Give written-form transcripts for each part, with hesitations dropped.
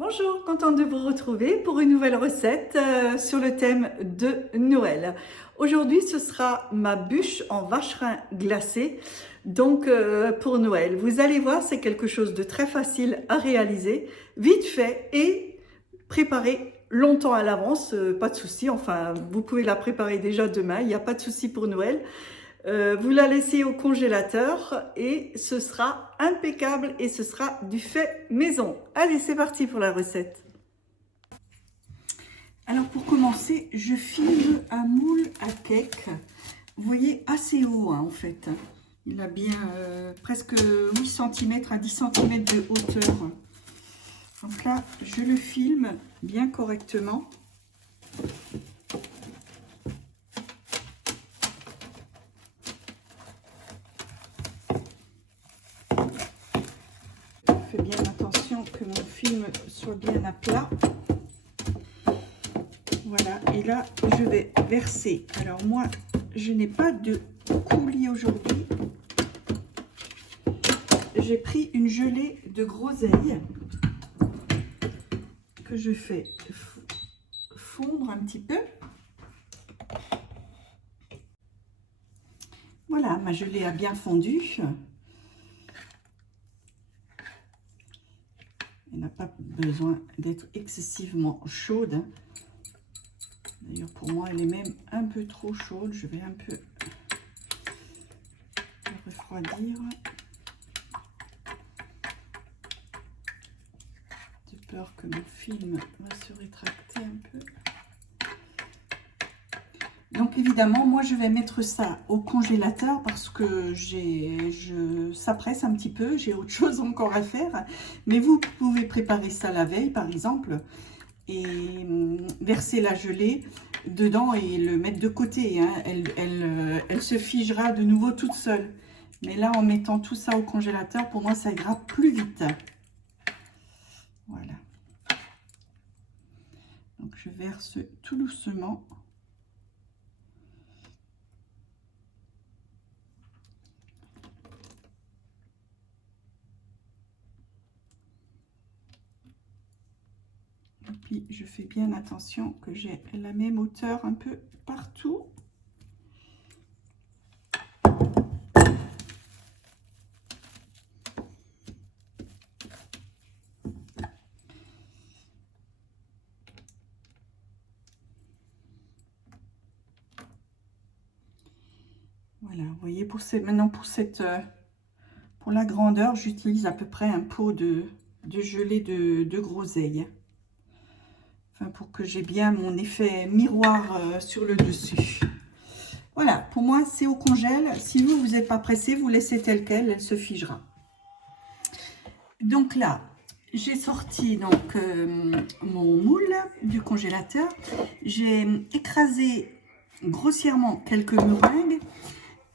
Bonjour, contente de vous retrouver pour une nouvelle recette sur le thème de Noël. Aujourd'hui, ce sera ma bûche en vacherin glacé, donc pour Noël. Vous allez voir, c'est quelque chose de très facile à réaliser, vite fait et préparé longtemps à l'avance, pas de souci. Enfin, vous pouvez la préparer déjà demain, il n'y a pas de souci pour Noël. Vous la laissez au congélateur et ce sera impeccable et ce sera du fait maison. Allez, c'est parti pour la recette. Alors pour commencer, je filme un moule à cake. Vous voyez, assez haut hein, en fait. Il a bien presque 8 cm à 10 cm de hauteur. Donc là, je le filme bien correctement. Fais bien attention que mon film soit bien à plat. Voilà, et là, je vais verser. Alors moi, je n'ai pas de coulis aujourd'hui. J'ai pris une gelée de groseille que je fais fondre un petit peu. Voilà, ma gelée a bien fondu. Elle n'a pas besoin d'être excessivement chaude. D'ailleurs, pour moi, elle est même un peu trop chaude. Je vais un peu la refroidir. J'ai peur que mon film va se rétracter un peu. Donc évidemment, moi je vais mettre ça au congélateur parce que ça presse un petit peu, j'ai autre chose encore à faire. Mais vous pouvez préparer ça la veille par exemple et verser la gelée dedans et le mettre de côté. Hein. Elle se figera de nouveau toute seule. Mais là, en mettant tout ça au congélateur, pour moi, ça ira plus vite. Voilà. Donc je verse tout doucement. Et puis je fais bien attention que j'ai la même hauteur un peu partout. Voilà, vous voyez, maintenant pour la grandeur, j'utilise à peu près un pot de gelée de groseille. Enfin, pour que j'ai bien mon effet miroir sur le dessus. Voilà, pour moi, c'est au congèle. Si vous n'êtes pas pressé, vous laissez tel quel, elle se figera. Donc là, j'ai sorti donc mon moule du congélateur. J'ai écrasé grossièrement quelques meringues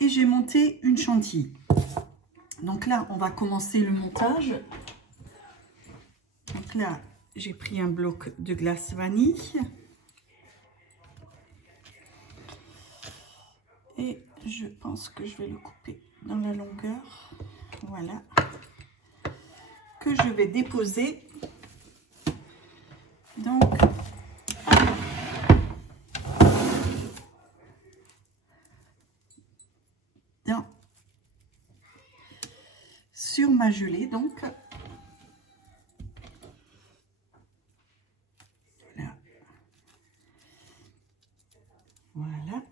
et j'ai monté une chantilly. Donc là, on va commencer le montage. Donc là, j'ai pris un bloc de glace vanille. Et je pense que je vais le couper dans la longueur. Voilà. Que je vais déposer. Donc, sur ma gelée, donc. Là. Voilà.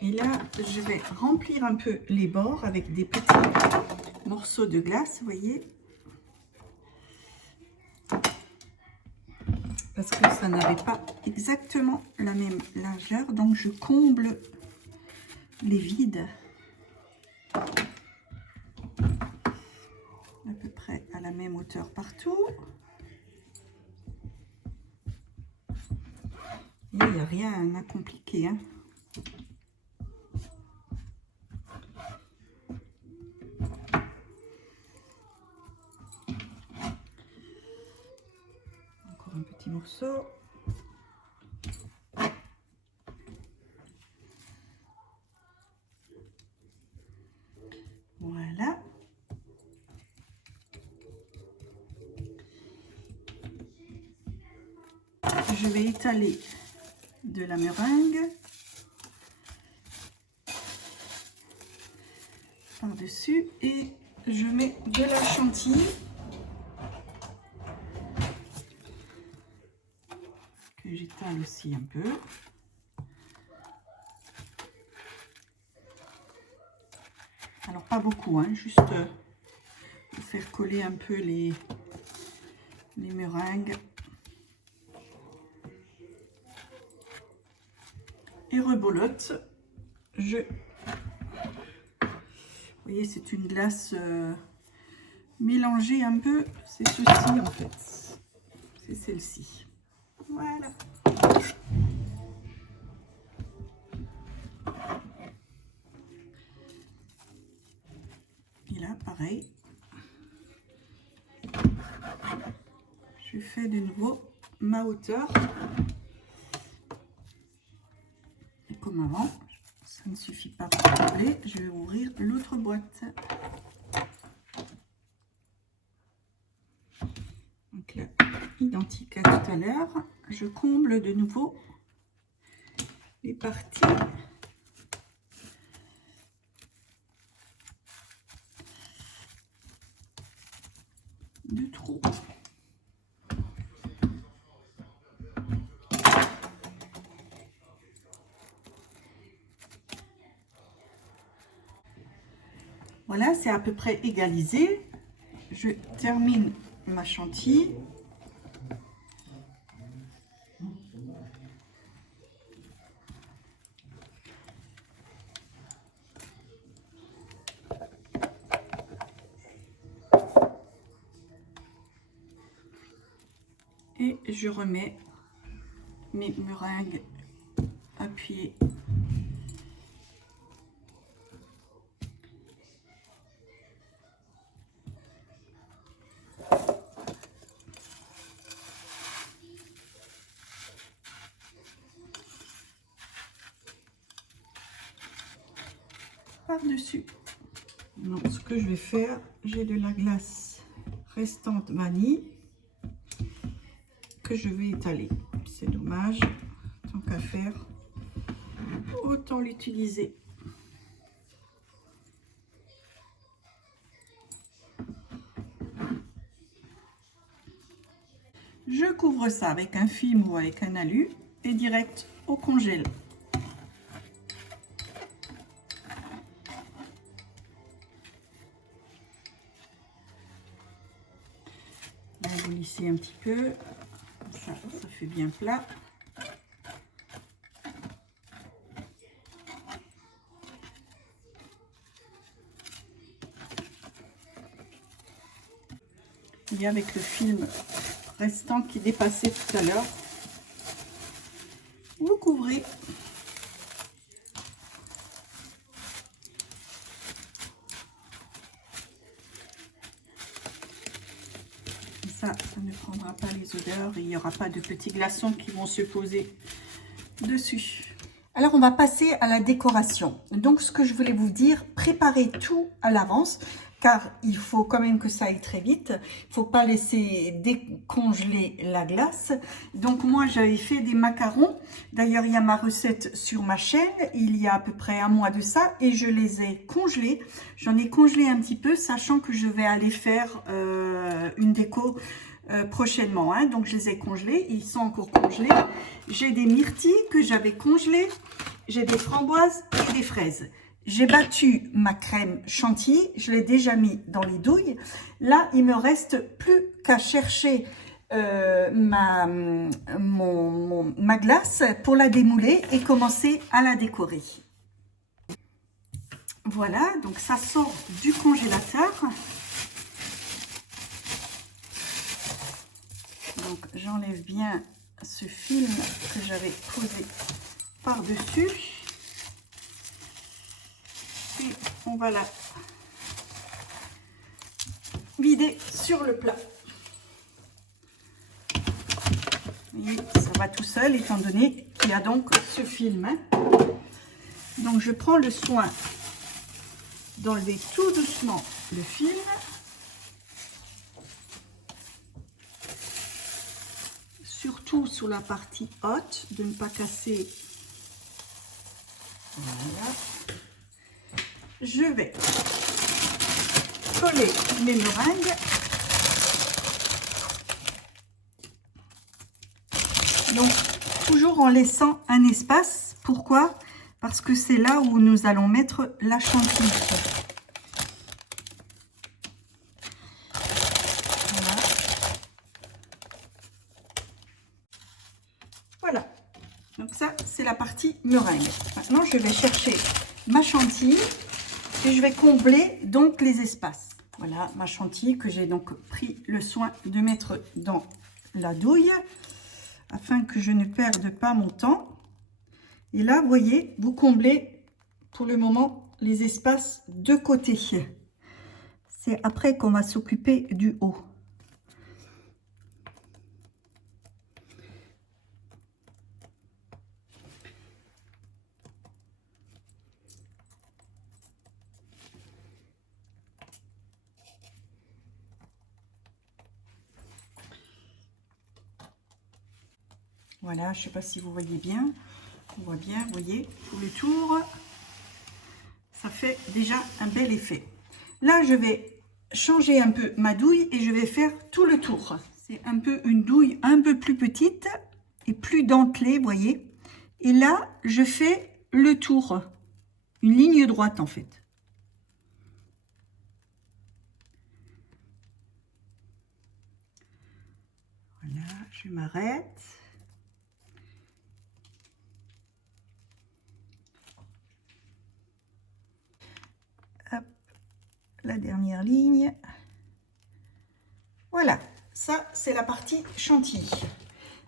Et là, je vais remplir un peu les bords avec des petits morceaux de glace, vous voyez. Parce que ça n'avait pas exactement la même largeur, donc je comble les vides à peu près à la même hauteur partout. Et il n'y a rien à compliquer, hein. Encore un petit morceau. je vais étaler de la meringue par-dessus et je mets de la chantilly que j'étale aussi un peu. Alors pas beaucoup, hein, juste pour faire coller un peu les meringues. Et rebolote. Vous voyez, c'est une glace mélangée un peu. C'est ceci en fait. C'est celle-ci. Voilà. Et là, pareil. Je fais de nouveau ma hauteur. Et comme avant, ça ne suffit pas pour coller. Je vais ouvrir l'autre boîte. Donc là, identique à tout à l'heure. Je comble de nouveau les parties du trou. Voilà, c'est à peu près égalisé. Je termine ma chantilly. Et je remets mes meringues appuyées par-dessus. Donc ce que je vais faire, j'ai de la glace restante vanille que je vais étaler. C'est dommage, tant qu'à faire, autant l'utiliser. Je couvre ça avec un film ou avec un alu et direct au congèle. Là, vous lissez un petit peu, ça fait bien plat. Et avec le film restant qui dépassait tout à l'heure, vous couvrez. Ça ne prendra pas les odeurs et il n'y aura pas de petits glaçons qui vont se poser dessus. Alors on va passer à la décoration. Donc ce que je voulais vous dire, préparez tout à l'avance car il faut quand même que ça aille très vite. Il ne faut pas laisser décongeler la glace. Donc moi j'avais fait des macarons. D'ailleurs il y a ma recette sur ma chaîne, il y a à peu près un mois de ça et je les ai congelés. J'en ai congelé un petit peu sachant que je vais aller faire une déco prochainement, hein. Donc je les ai congelés, ils sont encore congelés. J'ai des myrtilles que j'avais congelées, j'ai des framboises et des fraises. J'ai battu ma crème chantilly, je l'ai déjà mis dans les douilles. Là il me reste plus qu'à chercher ma glace pour la démouler et commencer à la décorer. Voilà, donc ça sort du congélateur. Donc j'enlève bien ce film que j'avais posé par-dessus. Et on va la vider sur le plat. Et ça va tout seul étant donné qu'il y a donc ce film. Donc je prends le soin d'enlever tout doucement le film. Surtout tout sur la partie haute, de ne pas casser. Voilà. Je vais coller mes meringues. Donc, toujours en laissant un espace. Pourquoi? Parce que c'est là où nous allons mettre la chantilly. Voilà. Voilà. Donc ça, c'est la partie meringue. Maintenant, je vais chercher ma chantilly et je vais combler donc les espaces. Voilà ma chantilly que j'ai donc pris le soin de mettre dans la douille afin que je ne perde pas mon temps. Et là, vous voyez, vous comblez pour le moment les espaces de côté. C'est après qu'on va s'occuper du haut. Voilà, je ne sais pas si vous voyez bien. On voit bien, vous voyez, tout le tour. Ça fait déjà un bel effet. Là, je vais changer un peu ma douille et je vais faire tout le tour. C'est un peu une douille un peu plus petite et plus dentelée, vous voyez. Et là, je fais le tour. Une ligne droite, en fait. Voilà, je m'arrête. La dernière ligne. Voilà, ça c'est la partie chantilly.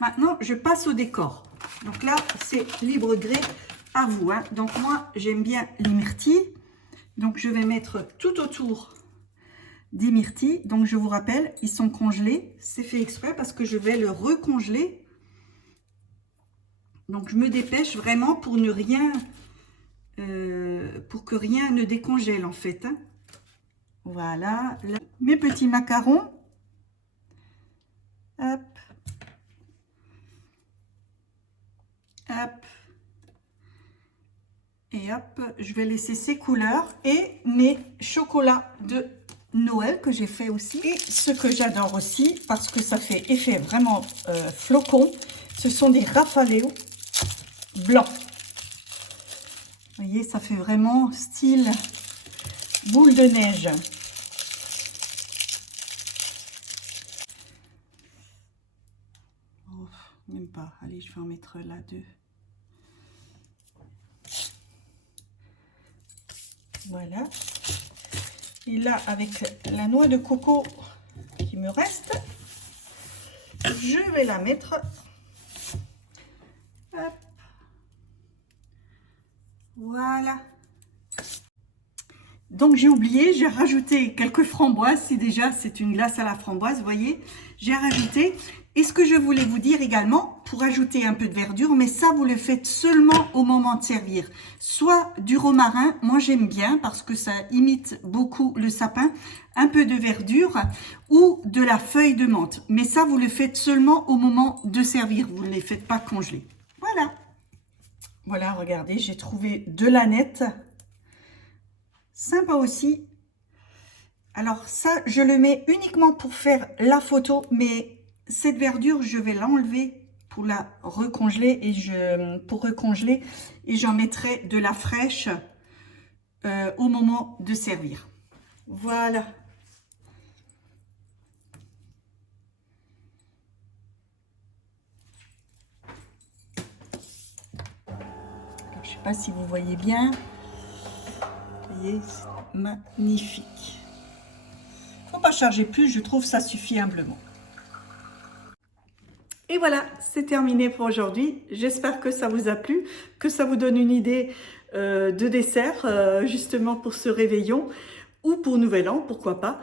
Maintenant, je passe au décor. Donc là, c'est libre gré à vous, hein. Donc moi, j'aime bien les myrtilles. Donc je vais mettre tout autour des myrtilles. Donc je vous rappelle, ils sont congelés. C'est fait exprès parce que je vais le recongeler. Donc je me dépêche vraiment pour ne rien, pour que rien ne décongèle en fait, hein. Voilà, là, mes petits macarons. Hop. Hop. Et hop, je vais laisser ces couleurs et mes chocolats de Noël que j'ai fait aussi. Et ce que j'adore aussi, parce que ça fait effet vraiment flocon, ce sont des Raffaello blancs. Vous voyez, ça fait vraiment style boule de neige. Oh, même pas. Allez, je vais en mettre là deux. Voilà. Et là, avec la noix de coco qui me reste, je vais la mettre. Hop. Voilà. Donc j'ai oublié, j'ai rajouté quelques framboises. C'est une glace à la framboise, vous voyez. J'ai rajouté. Et ce que je voulais vous dire également, pour ajouter un peu de verdure, mais ça vous le faites seulement au moment de servir. Soit du romarin, moi j'aime bien parce que ça imite beaucoup le sapin, un peu de verdure ou de la feuille de menthe. Mais ça vous le faites seulement au moment de servir, vous ne les faites pas congeler. Voilà. Voilà, regardez, j'ai trouvé de l'aneth. Sympa aussi. Alors ça, je le mets uniquement pour faire la photo, mais cette verdure, je vais l'enlever pour la recongeler pour recongeler et j'en mettrai de la fraîche au moment de servir. Voilà. Alors, je ne sais pas si vous voyez bien. Vous voyez, c'est magnifique. Faut pas charger plus, je trouve ça suffit humblement. Et voilà, c'est terminé pour aujourd'hui. J'espère que ça vous a plu, que ça vous donne une idée de dessert, justement pour ce réveillon ou pour Nouvel An, pourquoi pas.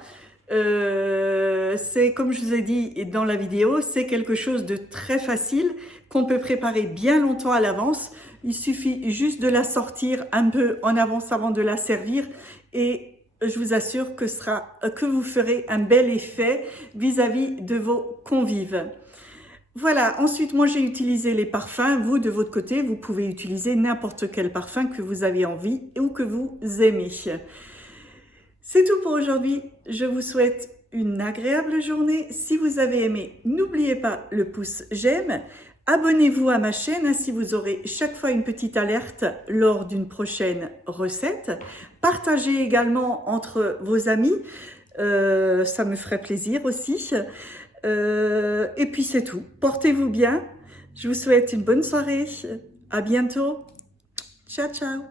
C'est comme je vous ai dit dans la vidéo, c'est quelque chose de très facile qu'on peut préparer bien longtemps à l'avance. Il suffit juste de la sortir un peu en avance avant de la servir et je vous assure que vous ferez un bel effet vis-à-vis de vos convives. Voilà, ensuite moi j'ai utilisé les parfums, vous de votre côté vous pouvez utiliser n'importe quel parfum que vous avez envie ou que vous aimez. C'est tout pour aujourd'hui, je vous souhaite une agréable journée. Si vous avez aimé, n'oubliez pas le pouce j'aime, abonnez-vous à ma chaîne, ainsi vous aurez chaque fois une petite alerte lors d'une prochaine recette. Partagez également entre vos amis, ça me ferait plaisir aussi. Et puis c'est tout. Portez-vous bien. Je vous souhaite une bonne soirée. À bientôt. Ciao, ciao.